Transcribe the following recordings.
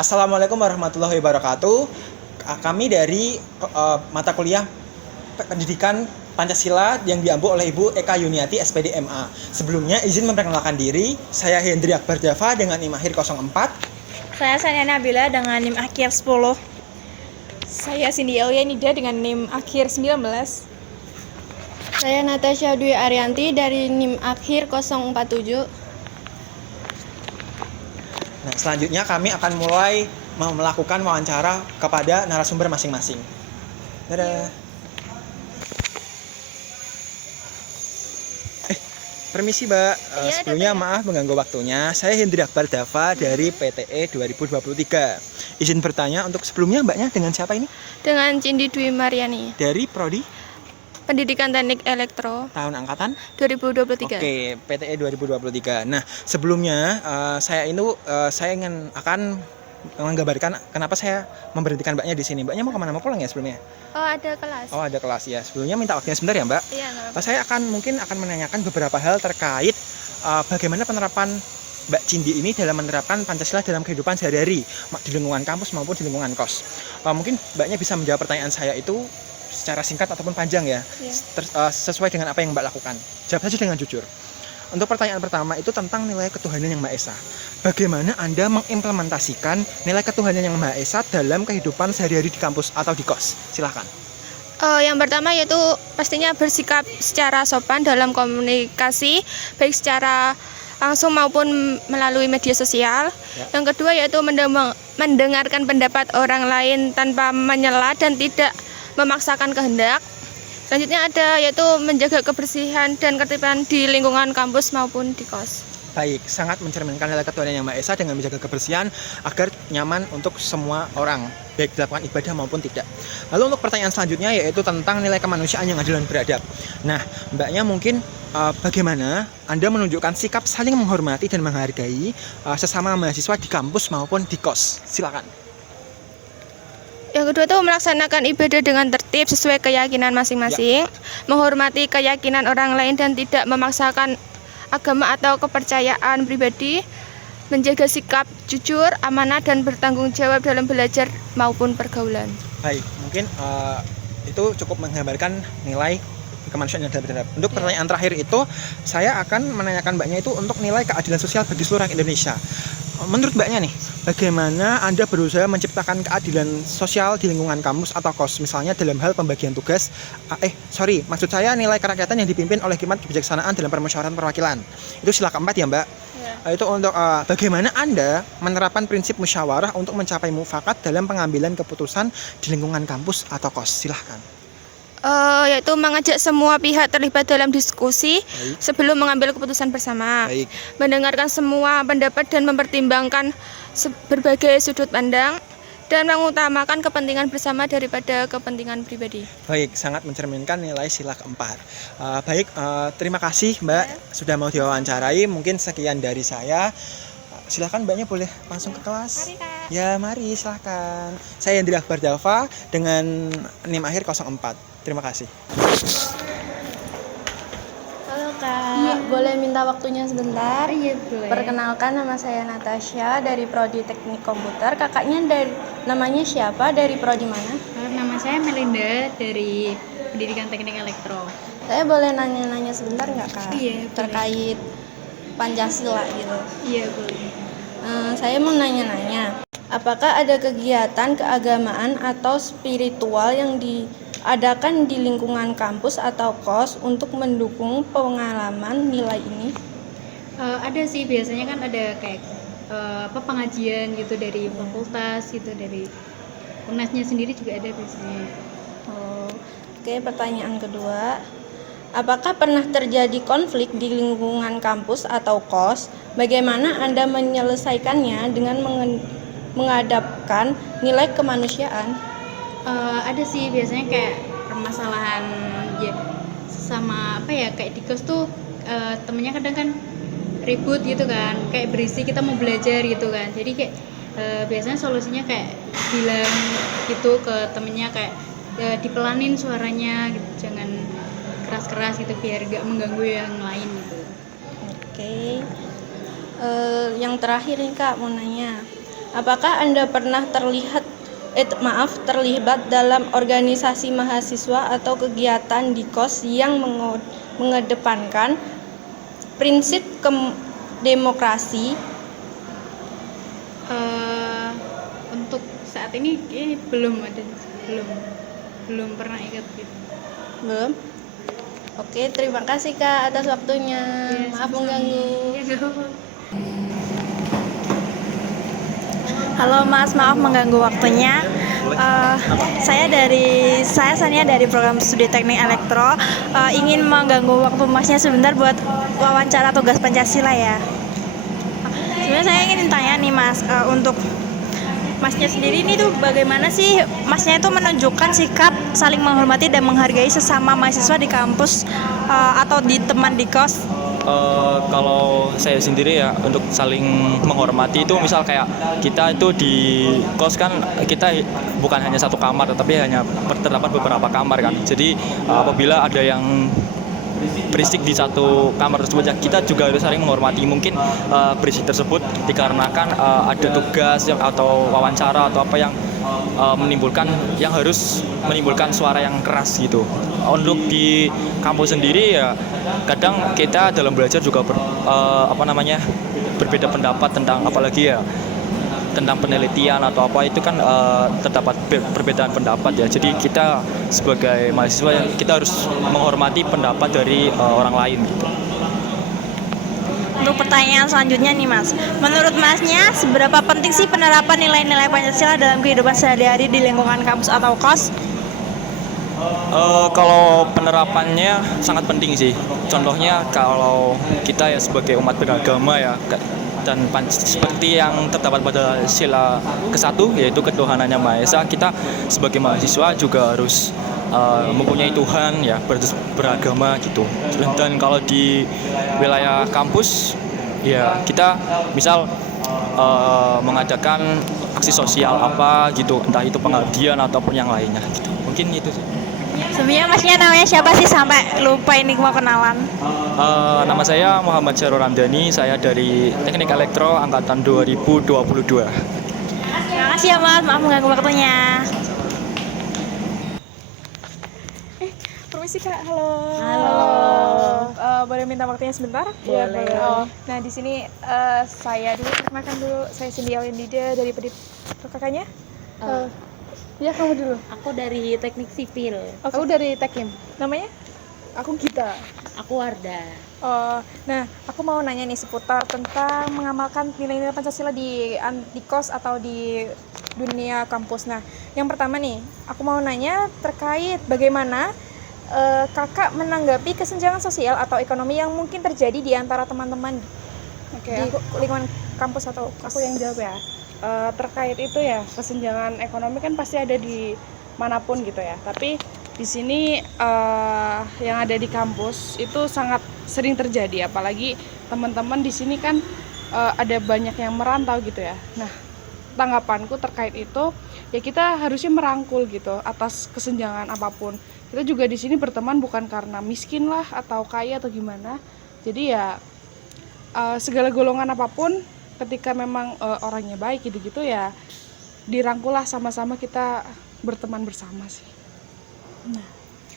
Assalamualaikum warahmatullahi wabarakatuh. Kami dari mata kuliah Pendidikan Pancasila yang diampu oleh Ibu Eka Yuniati SPD MA. Sebelumnya izin memperkenalkan diri, saya Hendri Akbar Java dengan NIM akhir 04. Saya Sania Nabila dengan NIM akhir 10. Saya Cindy Elianida dengan NIM akhir 19. Saya Natasha Dwi Arianti dari NIM akhir 047. Nah, selanjutnya kami akan mulai melakukan wawancara kepada narasumber masing-masing. Dadah. Permisi, Mbak. Sebelumnya maaf mengganggu waktunya. Saya Hendri Akbar Dava dari PTE 2023. Izin bertanya, untuk sebelumnya Mbaknya dengan siapa ini? Dengan Cindy Dwi Mariani. Dari Prodi? Pendidikan Teknik Elektro. Tahun angkatan? 2023. Oke, PTE 2023. Nah, sebelumnya saya akan menggambarkan kenapa saya memberhentikan Mbaknya di sini. Mbaknya mau kemana? Mau pulang ya sebelumnya? Oh, ada kelas. Oh, ada kelas ya. Sebelumnya minta waktunya sebentar ya, Mbak. Iya, Saya mungkin akan menanyakan beberapa hal terkait bagaimana penerapan Mbak Cindy ini dalam menerapkan Pancasila dalam kehidupan sehari-hari di lingkungan kampus maupun di lingkungan kos. Mungkin Mbaknya bisa menjawab pertanyaan saya itu secara singkat ataupun panjang ya, sesuai dengan apa yang Mbak lakukan. Jawab saja dengan jujur. Untuk pertanyaan pertama itu tentang nilai ketuhanan yang Maha Esa. Bagaimana Anda mengimplementasikan nilai ketuhanan yang Maha Esa dalam kehidupan sehari-hari di kampus atau di kos? Silahkan. Yang pertama yaitu pastinya bersikap secara sopan dalam komunikasi, baik secara langsung maupun melalui media sosial. Yang kedua yaitu mendengarkan pendapat orang lain tanpa menyela dan tidak memaksakan kehendak. Selanjutnya ada yaitu menjaga kebersihan dan ketertiban di lingkungan kampus maupun di kos. Baik, sangat mencerminkan nilai ketuhanan yang Maha Esa dengan menjaga kebersihan agar nyaman untuk semua orang, baik dilakukan ibadah maupun tidak. Lalu untuk pertanyaan selanjutnya yaitu tentang nilai kemanusiaan yang adil dan beradab. Nah, Mbaknya mungkin bagaimana Anda menunjukkan sikap saling menghormati dan menghargai sesama mahasiswa di kampus maupun di kos? Silakan. Yang kedua itu melaksanakan ibadah dengan tertib sesuai keyakinan masing-masing, menghormati keyakinan orang lain dan tidak memaksakan agama atau kepercayaan pribadi, menjaga sikap jujur, amanah dan bertanggung jawab dalam belajar maupun pergaulan. Baik, mungkin itu cukup menggambarkan nilai kemanusiaan yang beradab. Untuk pertanyaan terakhir itu, saya akan menanyakan Mbaknya itu untuk nilai keadilan sosial bagi seluruh Indonesia. Menurut Mbaknya nih, bagaimana Anda berusaha menciptakan keadilan sosial di lingkungan kampus atau kos, misalnya dalam hal pembagian tugas, maksud saya nilai kerakyatan yang dipimpin oleh Hikmat Kebijaksanaan dalam permusyawaratan perwakilan. Itu sila keempat ya, Mbak. Itu untuk bagaimana Anda menerapkan prinsip musyawarah untuk mencapai mufakat dalam pengambilan keputusan di lingkungan kampus atau kos. Silahkan. Yaitu mengajak semua pihak terlibat dalam diskusi sebelum mengambil keputusan bersama. Mendengarkan semua pendapat dan mempertimbangkan berbagai sudut pandang dan mengutamakan kepentingan bersama daripada kepentingan pribadi. Baik, sangat mencerminkan nilai sila keempat. Terima kasih Mbak sudah mau diwawancarai. Mungkin sekian dari saya. Silahkan Mbaknya boleh langsung ke kelas. Mari, Kak. Ya, mari silahkan. Saya Hendri Akbar Dava dengan NIM akhir 04. Terima kasih. Halo Kak, boleh minta waktunya sebentar? Iya, boleh. Perkenalkan, nama saya Natasha dari Prodi Teknik Komputer. Kakaknya namanya siapa? Dari Prodi mana? Nama saya Melinda dari Pendidikan Teknik Elektro. Saya boleh nanya-nanya sebentar nggak Kak? Iya, boleh. Terkait Pancasila gitu. Iya, boleh. Saya mau nanya-nanya, apakah ada kegiatan keagamaan atau spiritual yang diadakan di lingkungan kampus atau kos untuk mendukung pengalaman nilai ini? Ada sih, biasanya kan ada kayak pengajian gitu dari fakultas gitu, dari UNES-nya sendiri juga ada biasanya. Oke, pertanyaan kedua. Apakah pernah terjadi konflik di lingkungan kampus atau kos? Bagaimana Anda menyelesaikannya dengan mengadapkan nilai kemanusiaan? Ada sih, biasanya kayak permasalahan ya sama kayak di kos tuh temennya kadang kan ribut gitu kan, kayak berisi kita mau belajar gitu kan, jadi kayak biasanya solusinya kayak bilang gitu ke temennya kayak dipelanin suaranya gitu, jangan keras-keras gitu biar gak mengganggu yang lain gitu. Oke. Yang terakhir nih Kak, mau nanya, Apakah Anda pernah terlibat dalam organisasi mahasiswa atau kegiatan di KOS yang mengedepankan prinsip demokrasi? Untuk saat ini belum ada, belum pernah ikut gitu. Belum? Oke, terima kasih Kak atas waktunya. Maaf mengganggu. Ya, nggak apa-apa. Halo Mas, maaf mengganggu waktunya. Saya Sania dari program studi teknik elektro. Ingin mengganggu waktu Masnya sebentar buat wawancara tugas Pancasila ya. Sebenarnya saya ingin tanya nih Mas, untuk Masnya sendiri ini tuh bagaimana sih Masnya itu menunjukkan sikap saling menghormati dan menghargai sesama mahasiswa di kampus atau di teman di kos? Kalau saya sendiri ya untuk saling menghormati itu misal kayak kita itu di kos kan kita bukan hanya satu kamar tapi hanya terdapat beberapa kamar kan. Jadi apabila ada yang berisik di satu kamar tersebut ya kita juga harus saling menghormati. Mungkin berisik tersebut dikarenakan ada tugas atau wawancara atau apa yang harus menimbulkan suara yang keras gitu. Untuk di kampus sendiri ya kadang kita dalam belajar juga berbeda pendapat tentang apalagi ya tentang penelitian atau apa itu kan terdapat perbedaan pendapat ya. Jadi kita sebagai mahasiswa ya kita harus menghormati pendapat dari orang lain gitu. Untuk pertanyaan selanjutnya nih Mas, menurut Masnya seberapa penting sih penerapan nilai-nilai Pancasila dalam kehidupan sehari-hari di lingkungan kampus atau kos? Kalau penerapannya sangat penting sih. Contohnya kalau kita ya sebagai umat beragama ya dan seperti yang terdapat pada sila ke-1 yaitu ketuhanan Yang Maha Esa, kita sebagai mahasiswa juga harus mempunyai Tuhan ya, beragama gitu. Dan kalau di wilayah kampus ya kita misal mengadakan aksi sosial apa gitu, entah itu pengabdian ataupun yang lainnya gitu. Mungkin itu sih. Sebenarnya Masnya namanya siapa sih sampai lupa ini mau kenalan? Nama saya Muhammad Syarul Ramdhani, saya dari Teknik Elektro angkatan 2022. Terima kasih ya Mas, maaf mengganggu waktunya. Permisi Kak, halo. Halo. Boleh minta waktunya sebentar? Boleh. Nah di sini saya dulu perkenalkan dulu, saya Cindy Alendida dari kakaknya. Ya kamu dulu. Aku dari teknik sipil. Aku dari Tekim. Namanya? Aku Gita. Aku Wardah. Nah aku mau nanya nih seputar tentang mengamalkan nilai-nilai Pancasila di kos atau di dunia kampus. Nah yang pertama nih, aku mau nanya terkait bagaimana kakak menanggapi kesenjangan sosial atau ekonomi yang mungkin terjadi di antara teman-teman di lingkungan kampus atau kos. Aku yang jawab ya. Terkait itu ya, kesenjangan ekonomi kan pasti ada di manapun gitu ya. Tapi di sini yang ada di kampus itu sangat sering terjadi, apalagi teman-teman di sini kan ada banyak yang merantau gitu ya. Nah, tanggapanku terkait itu ya kita harusnya merangkul gitu atas kesenjangan apapun. Kita juga di sini berteman bukan karena miskin lah atau kaya atau gimana. Jadi ya segala golongan apapun ketika memang orangnya baik gitu-gitu ya dirangkul lah, sama-sama kita berteman bersama sih. Nah,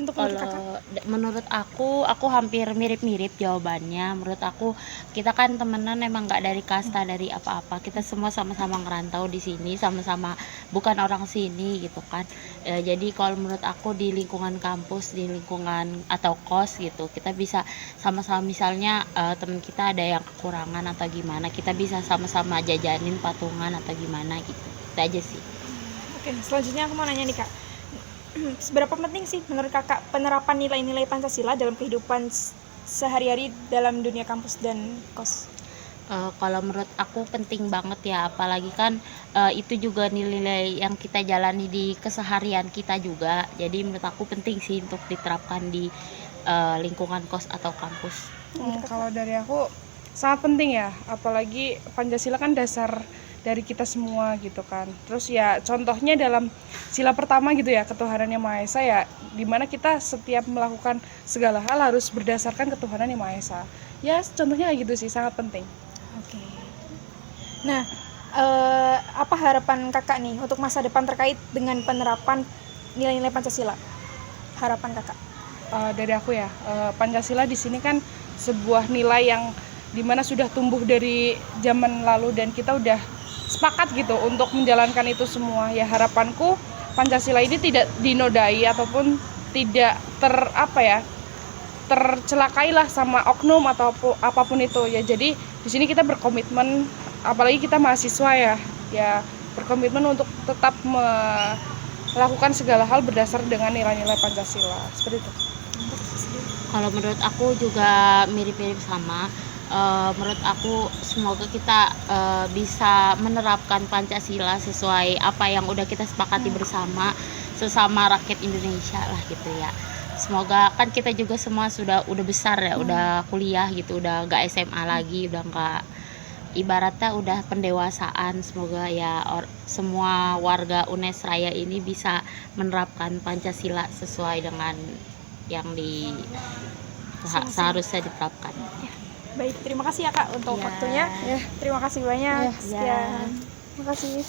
untuk Kalau kakak? menurut aku hampir mirip-mirip jawabannya. Menurut aku kita kan temenan emang nggak dari kasta dari apa-apa. Kita semua sama-sama ngerantau di sini, sama-sama bukan orang sini gitu kan. Jadi kalau menurut aku di lingkungan kampus, di lingkungan atau kos gitu, kita bisa sama-sama misalnya teman kita ada yang kekurangan atau gimana, kita bisa sama-sama jajanin patungan atau gimana gitu. Itu aja sih. Oke, selanjutnya aku mau nanya nih Kak, seberapa penting sih menurut kakak penerapan nilai-nilai Pancasila dalam kehidupan sehari-hari dalam dunia kampus dan kos? Kalau menurut aku penting banget ya, apalagi kan itu juga nilai-nilai yang kita jalani di keseharian kita juga. Jadi menurut aku penting sih untuk diterapkan di lingkungan kos atau kampus. Kalau dari aku sangat penting ya, apalagi Pancasila kan dasar dari kita semua gitu kan. Terus ya contohnya dalam sila pertama gitu ya, ketuhanan Yang Maha Esa ya, dimana kita setiap melakukan segala hal harus berdasarkan ketuhanan Yang Maha Esa. Ya contohnya kayak gitu sih, sangat penting. Oke. Nah, apa harapan kakak nih untuk masa depan terkait dengan penerapan nilai-nilai Pancasila? Harapan kakak? Dari aku ya, Pancasila di sini kan sebuah nilai yang dimana sudah tumbuh dari zaman lalu dan kita udah sepakat gitu untuk menjalankan itu semua. Ya harapanku Pancasila ini tidak dinodai ataupun tidak tercelakai lah sama oknum atau apapun itu ya. Jadi di sini kita berkomitmen, apalagi kita mahasiswa ya berkomitmen untuk tetap melakukan segala hal berdasar dengan nilai-nilai Pancasila seperti itu. Kalau menurut aku juga mirip-mirip sama. Menurut aku semoga kita bisa menerapkan Pancasila sesuai apa yang udah kita sepakati bersama sesama rakyat Indonesia lah gitu ya. Semoga kan kita juga semua udah besar ya, udah kuliah gitu, udah nggak SMA lagi, udah nggak, ibaratnya udah pendewasaan. Semoga ya semua warga UNES Raya ini bisa menerapkan Pancasila sesuai dengan yang seharusnya diterapkan. Baik, terima kasih ya Kak untuk waktunya. Terima kasih banyak. Sekian. Terima kasih.